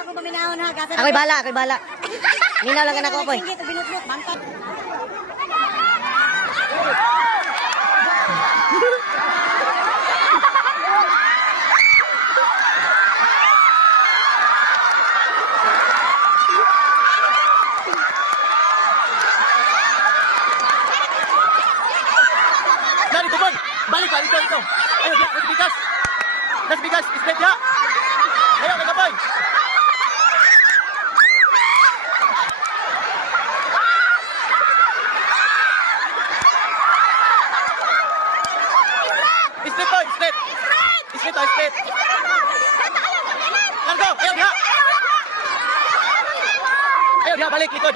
ako paminahon ha. Ako'y bala, ako'y bala. Minaw lang ka na ko, boy. Hindi, ito binutlot. Bangkot. Dari ito, boy! Balik ba? Ito. Ayaw, diya. Let's bigas. Split, diya. Ayaw, kaya, boy! Split, boy! Split! Split. Largo! Ayaw, diya! Ayaw, diya. Balik, likod.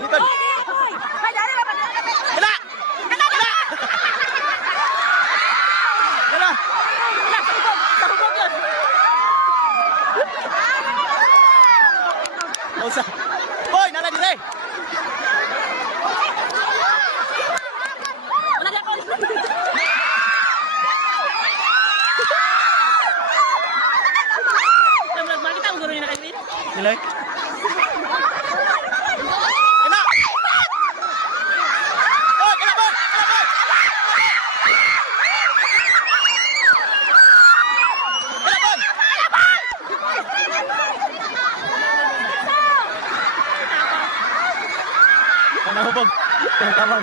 Wala! Pausa. Boy, nala dire. Wala na ako. Makita ang guro niya na kayo. Nilay. Kena. Boy, kena boy. Nahubog. Tama.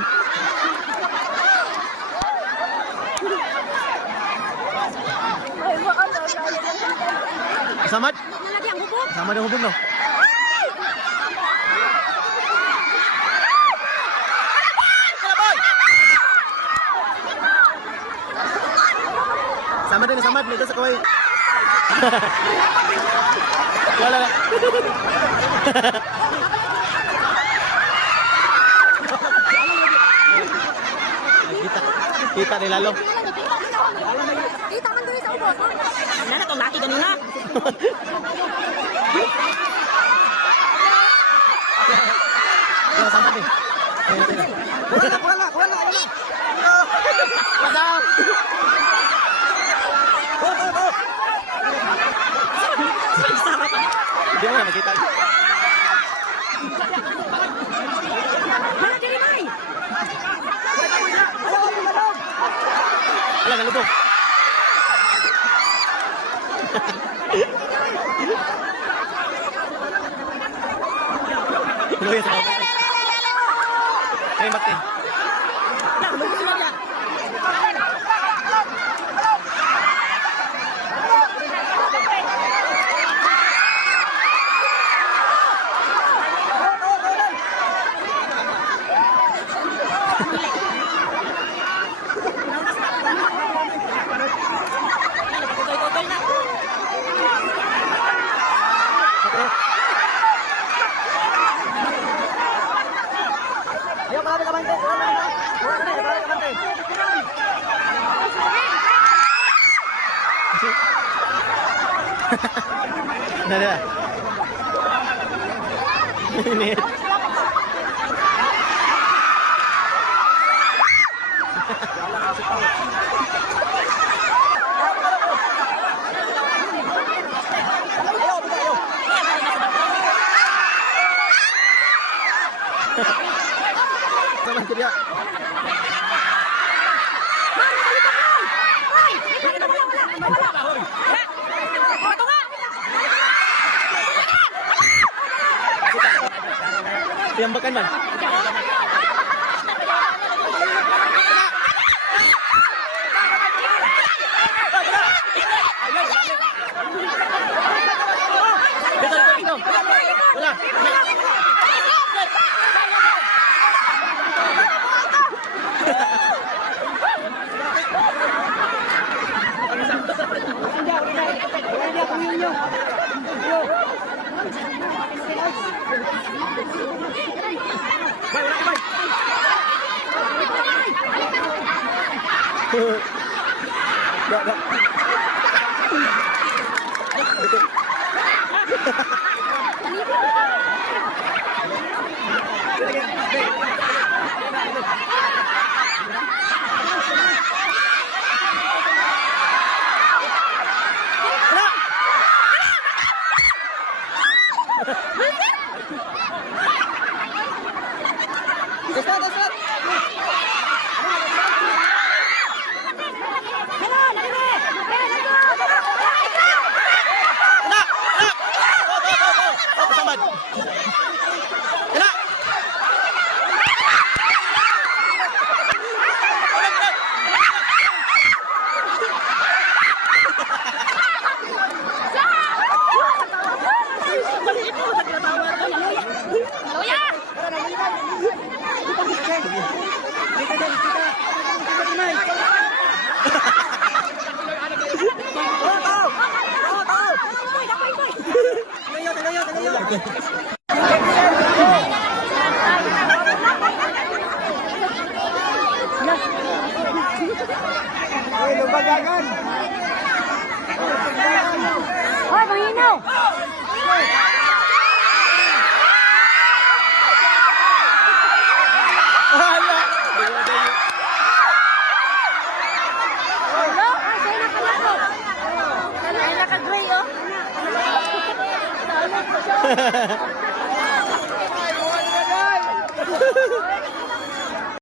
Samad? Nalagi ang hubog. Samad ang hubog, no? Samad din, samad. Dito sa kaway. Wala na. Kita ni lalo. Kita man doon sa ubos. Wala na itong laki ganun ha. Samad din. Wala. Hindi mo na makita. Wala diri may. Wala, nalubog. Luya sa kapatid. Ay, Martin. Nada. Ini. Sama dia. Tiyambakan man. Betul. Wala. Kena! Oh, kesambat. Kena! Hoy, mahinaw! Hello? Ah, sa'yo nakalaro. Ay, naka-gray, oh. Salot ko siya.